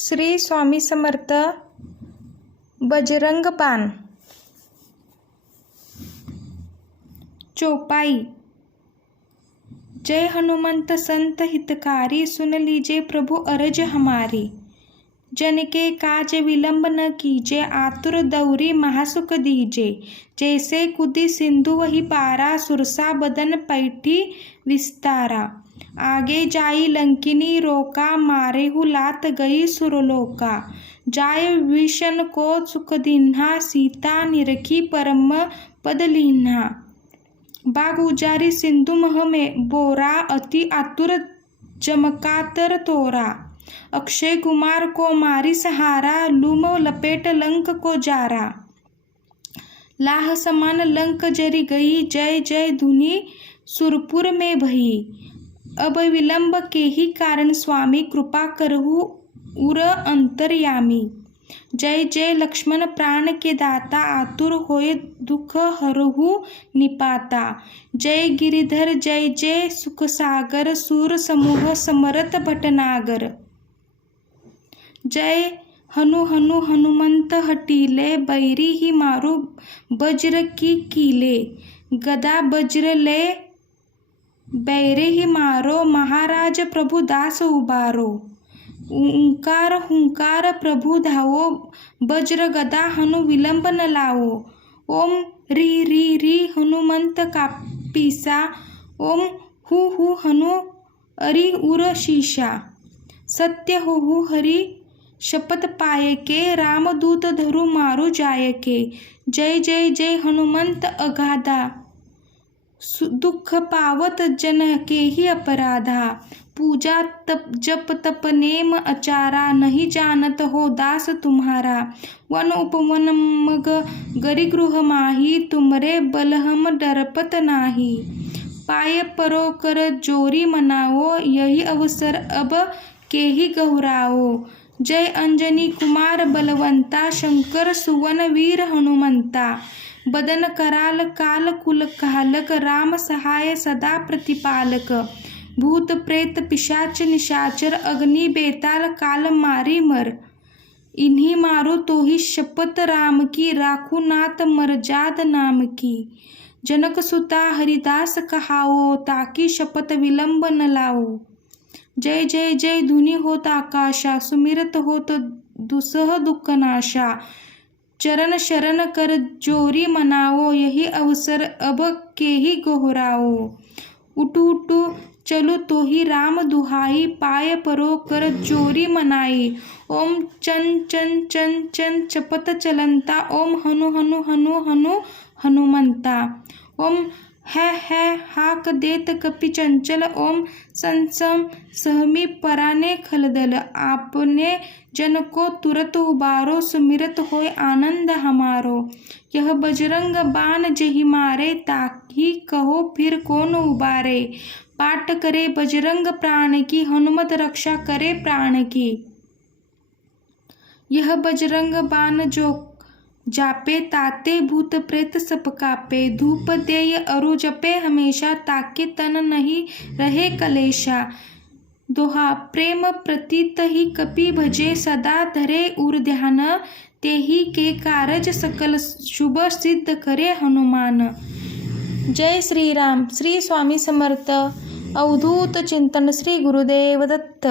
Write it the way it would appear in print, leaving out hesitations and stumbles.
श्री स्वामी समर्थ. बजरंग बाण. चौपाई. जय हनुमंत संत हितकारी, सुन लीजिए प्रभु अरज हमारी। जन के काज विलंब न कीजे, आतुर दौरी महासुख दीजे। जैसे कुदी सिंधु वही पारा, सुरसा बदन पैठी विस्तारा। आगे जाई लंकिनी रोका, मारेहु लात गई सुरलोका। जाय विषन को सुख दीन्हा, सीता निरखी परम पद लीन्हा। बाग उजारी सिंधु मह में बोरा, अति आतुर जमकातर तोरा। अक्षय कुमार को मारी सहारा, लूम लपेट लंक को जारा। लाह समान लंक जरी गई, जय जय धुनि सुरपुर में भई। अब विलंब के ही कारण स्वामी, कृपा करहु उर अंतर्यामी। जय जय लक्ष्मण प्राण के दाता, आतुर होए दुख हरहु निपाता। जय गिरिधर जय जय सुख सागर, सूर समूह समरत भटनागर। जय हनु हनु हनुमंत हटीले, बैरी ही मारो वज्र की कीले। गदा वज्र ले बैरे ही मारो, महाराज प्रभु दास उबारो। ओंकार हुंकार प्रभु धावो, वज्र गदा हनु विलंब न लाओ। ओम री री री हनुमंत कापीसा, ओम हु हनु अरि उर शीशा। सत्य हो हरि शपथ पाए के, रामदूत धरु मारु जाय के। जय जय जय हनुमंत अगाधा, दुख पावत जन के ही अपराधा। पूजा तप जप तप नेम अचारा, नहीं जानत हो दास तुम्हारा। वन उपवन मग गरि गृह माही, तुमरे बल हम डरपत नाही। पाय परो कर जोरी मनाओ, यही अवसर अब के ही गहुराओ। जय अंजनी कुमार बलवंता, शंकर सुवन वीर हनुमंता। बदन कराल काल कुल कालक, राम सहाय सदा प्रतिपालक। भूत प्रेत पिशाच निशाचर, अग्नि बेताल काल मारी मर। इन्हीं मारो तो ही शपथ राम की, राखू नाथ मरजाद नाम की। जनक सुता हरिदास कहाओ, ताकि शपथ विलंब न लाओ। जय जय जय धुनि होत आकाशा, सुमिरत होत दुसह दुख नाशा। चरण शरण कर जोरी मनाओ, यही अवसर अब के ही गोहराओ। उठू उठू चलो तो ही राम दुहाई, पाय परो कर जोरी मनाई। ओम चन चन चन चन चपत चलंता, ओम हनु हनु हनु हनु हनुमंता। ओम है हाक देत कपि चंचल, ओम संसम सहमी पराने खलदल। आपने जन को तुरत उबारो, सुमिरत होय आनंद हमारो। यह बजरंग बाण जहि मारे, ताकि कहो फिर कौन उबारे। पाठ करे बजरंग प्राण की, हनुमत रक्षा करे प्राण की। यह बजरंग बाण जो जापे, ताते भूत प्रेत सब कापे। धूप देय अरु जपे हमेशा, ताके तन नहीं रहे कलेशा। दोहा प्रेम प्रतीत ही कपि भजे, सदा धरे उर ध्यान। तेहि के कारज सकल शुभ, सिद्ध करे हनुमान। जय श्री राम. श्री स्वामी समर्थ. अवधूत चिंतन. श्री गुरुदेव दत्त.